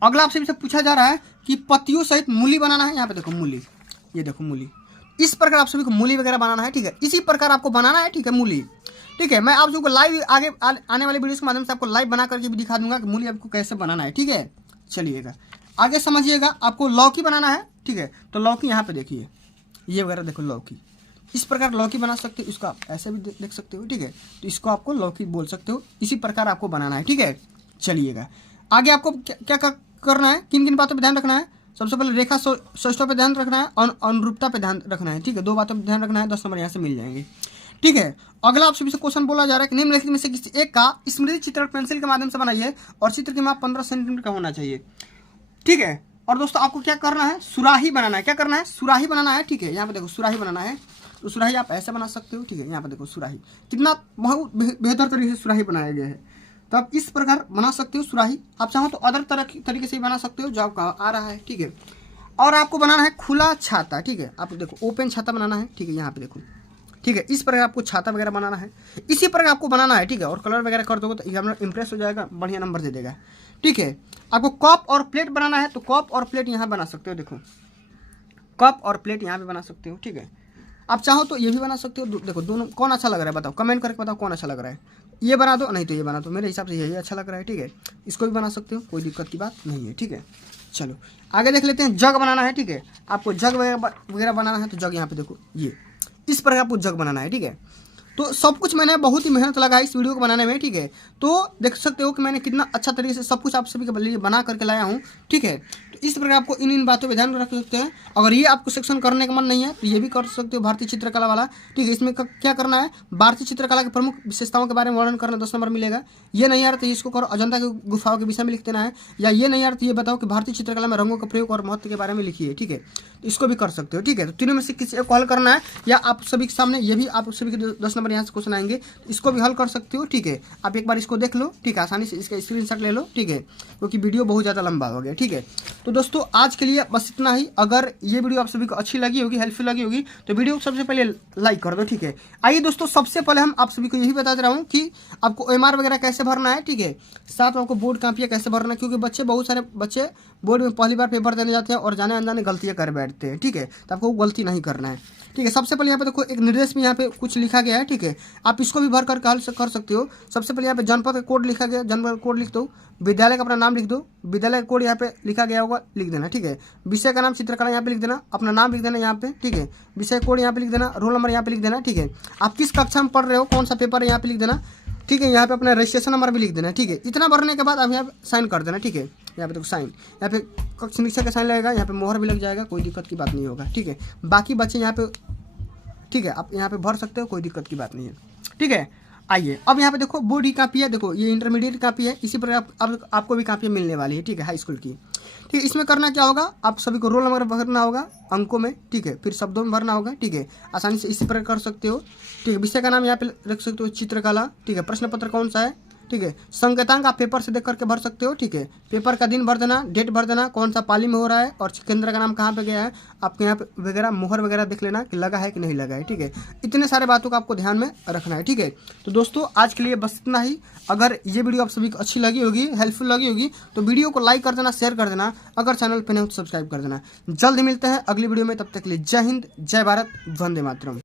अगला आपसे पूछा जा रहा है कि पत्तियों सहित मूली बनाना है। यहाँ पे देखो मूली, ये देखो मूली, इस प्रकार आप सभी को मूली वगैरह बनाना है। ठीक है, इसी प्रकार आपको बनाना है। ठीक है, मूली। ठीक है, मैं आप सबको लाइव आगे आने वाले वीडियोस के माध्यम से आपको लाइव बना करके भी दिखा दूंगा कि मूली आपको कैसे बनाना है। ठीक है, चलिएगा आगे समझिएगा। आपको लौकी बनाना है। ठीक है, तो लौकी यहाँ पे देखिए, ये वगैरह देखो लौकी, इस प्रकार लौकी बना सकते हो। इसको आप ऐसे भी देख सकते हो। ठीक है, तो इसको आपको लौकी बोल सकते हो। इसी प्रकार आपको बनाना है। ठीक है, चलिएगा आगे आपको क्या करना है, किन किन बातों पर ध्यान रखना है। सबसे पहले रेखा सौष्ठव पे ध्यान रखना है और अनुरूपता पे ध्यान रखना है। ठीक है, 2 बातों पे ध्यान रखना है। 10 नंबर यहाँ से मिल जाएंगे। ठीक है, अगला आप सभी से क्वेश्चन बोला जा रहा है कि निम्नलिखित में से किसी एक का स्मृति चित्रण पेंसिल के माध्यम से बनाइए और चित्र की माप 15 सेंटीमीटर का होना चाहिए। ठीक है, और दोस्तों आपको क्या करना है, सुराही बनाना है। क्या करना है, सुराही बनाना है। ठीक है, यहाँ पे देखो सुराही बनाना है। तो सुराही आप ऐसे बना सकते हो। ठीक है, यहाँ पे देखो सुराही, कितना बहुत बेहतर तरीके से सुराही बनाया गया है। तो आप इस प्रकार बना सकते हो सुराही। आप चाहो तो अदर तरीके से भी बना सकते हो जो आपका आ रहा है। ठीक है, और आपको बनाना है खुला छाता। ठीक है, आप देखो ओपन छाता बनाना है। ठीक है, यहाँ पे देखो। ठीक है, इस प्रकार आपको छाता वगैरह बनाना है। इसी प्रकार आपको बनाना है। ठीक है, और कलर वगैरह कर दोगे तो एग्जामिनर इंप्रेस हो जाएगा, बढ़िया नंबर दे देगा। ठीक है, आपको कप और प्लेट बनाना है। तो कप और प्लेट यहाँ बना सकते हो। देखो कप और प्लेट यहाँ पे बना सकते हो। ठीक है, आप चाहो तो ये भी बना सकते हो। देखो दोनों कौन अच्छा लग रहा है बताओ, कमेंट करके बताओ कौन अच्छा लग रहा है। ये बना दो, नहीं तो ये बना दो। मेरे हिसाब से यही अच्छा लग रहा है। ठीक है, इसको भी बना सकते हो, कोई दिक्कत की बात नहीं है। ठीक है, चलो आगे देख लेते हैं। जग बनाना है। ठीक है, आपको जग वगैरह बनाना है। तो जग यहाँ पे देखो, ये इस प्रकार आपको जग बनाना है। ठीक है, तो सब कुछ मैंने बहुत ही मेहनत लगाई इस वीडियो को बनाने में। ठीक है, तो देख सकते हो कि मैंने कितना अच्छा तरीके से सब कुछ आप सभी के लिए बना करके लाया हूँ। ठीक है, तो इस प्रकार आपको इन बातों पे ध्यान रख सकते हैं। अगर ये आपको सेक्शन करने का मन नहीं है तो ये भी कर सकते हो, भारतीय चित्रकला वाला। ठीक है, इसमें क्या करना है, भारतीय चित्रकला की प्रमुख विशेषताओं के बारे में वर्णन करना, 10 नंबर मिलेगा। ये नहीं आ रहा तो इसको करो, अजंता की गुफाओं के विषय में लिख देना है। या ये नहीं आ रहा तो ये बताओ कि भारतीय चित्रकला में रंगों का प्रयोग और महत्व के बारे में लिखिए। ठीक है, तो इसको भी कर सकते हो। ठीक है, तो तीनों में से किसी को हल करना है, या आप सभी के सामने ये भी आप सभी के 10 नंबर यहाँ से क्वेश्चन आएंगे, इसको भी हल कर सकते हो। ठीक है, आप एक बार इसको देख लो। ठीक है, आसानी से इसका स्क्रीनशॉट ले लो। ठीक है, क्योंकि वीडियो बहुत ज़्यादा लंबा हो गया। ठीक है, तो दोस्तों आज के लिए बस इतना ही। अगर ये वीडियो आप सभी को अच्छी लगी होगी, हेल्पफुल लगी होगी, तो वीडियो को सबसे पहले लाइक कर दो। ठीक है, आइए दोस्तों, सबसे पहले हम आप सभी को यही बता दे रहा हूँ कि आपको OMR वगैरह कैसे भरना है। ठीक है, साथ में आपको बोर्ड कापियाँ कैसे भरना है, क्योंकि बहुत सारे बच्चे बोर्ड में पहली बार पेपर देने जाते हैं और जाने अनजाने गलतियाँ कर बैठते हैं। ठीक है, तो आपको गलती नहीं करना है। ठीक है, सबसे पहले यहाँ पे देखो एक निर्देश में यहाँ पे कुछ लिखा गया है। ठीक है, आप इसको भी भर कर हल कर सकते हो। सबसे पहले यहाँ पे जनपद का कोड लिखा गया, जनपद कोड लिख दो। विद्यालय का अपना नाम लिख दो, विद्यालय का कोड यहाँ पे लिखा गया होगा, लिख देना। ठीक है, विषय का नाम चित्रकला यहाँ पे लिख देना, अपना नाम लिख देना यहाँ पे। ठीक है, विषय कोड यहाँ पे लिख देना, रोल नंबर यहाँ पे लिख देना। ठीक है, आप किस कक्षा में पढ़ रहे हो, कौन सा पेपर है यहाँ पे लिख देना। ठीक है, यहाँ पे अपना रजिस्ट्रेशन नंबर भी लिख देना। ठीक है, इतना भरने के बाद आप यहाँ पे साइन कर देना। ठीक है, यहाँ पे देखो साइन, यहाँ पे कक्षा निरीक्षक का साइन लगेगा, यहाँ पे मोहर भी लग जाएगा, कोई दिक्कत की बात नहीं होगा। ठीक है, बाकी बच्चे यहाँ पे, ठीक है, आप यहाँ पे भर सकते हो, कोई दिक्कत की बात नहीं है। ठीक है, आइए अब यहाँ पे देखो बोर्ड की कापी है। देखो ये इंटरमीडिएट कापी है, इसी पर आपको भी कापियाँ मिलने वाली है। ठीक है, हाई स्कूल की। ठीक है, इसमें करना क्या होगा, आप सभी को रोल नंबर भरना होगा अंकों में। ठीक है, फिर शब्दों में भरना होगा। ठीक है, आसानी से इसी प्रकार कर सकते हो। ठीक है, विषय का नाम यहाँ पे रख सकते हो चित्रकला। ठीक है, प्रश्न पत्र कौन सा है। ठीक है, संकेतांक आप पेपर से देख करके भर सकते हो। ठीक है, पेपर का दिन भर देना, डेट भर देना, कौन सा पाली में हो रहा है और केंद्र का नाम कहाँ पे गया है, आपके यहाँ पे वगैरह मोहर वगैरह देख लेना कि लगा है कि नहीं लगा है। ठीक है, इतने सारे बातों का आपको ध्यान में रखना है। ठीक है, तो दोस्तों आज के लिए बस इतना ही। अगर ये वीडियो आप सभी को अच्छी लगी होगी, हेल्पफुल लगी होगी, तो वीडियो को लाइक कर देना, शेयर कर देना। अगर चैनल पर नहीं हो तो सब्सक्राइब कर देना। जल्द मिलते हैं अगली वीडियो में, तब तक के लिए जय हिंद, जय भारत, वंदे मातरम।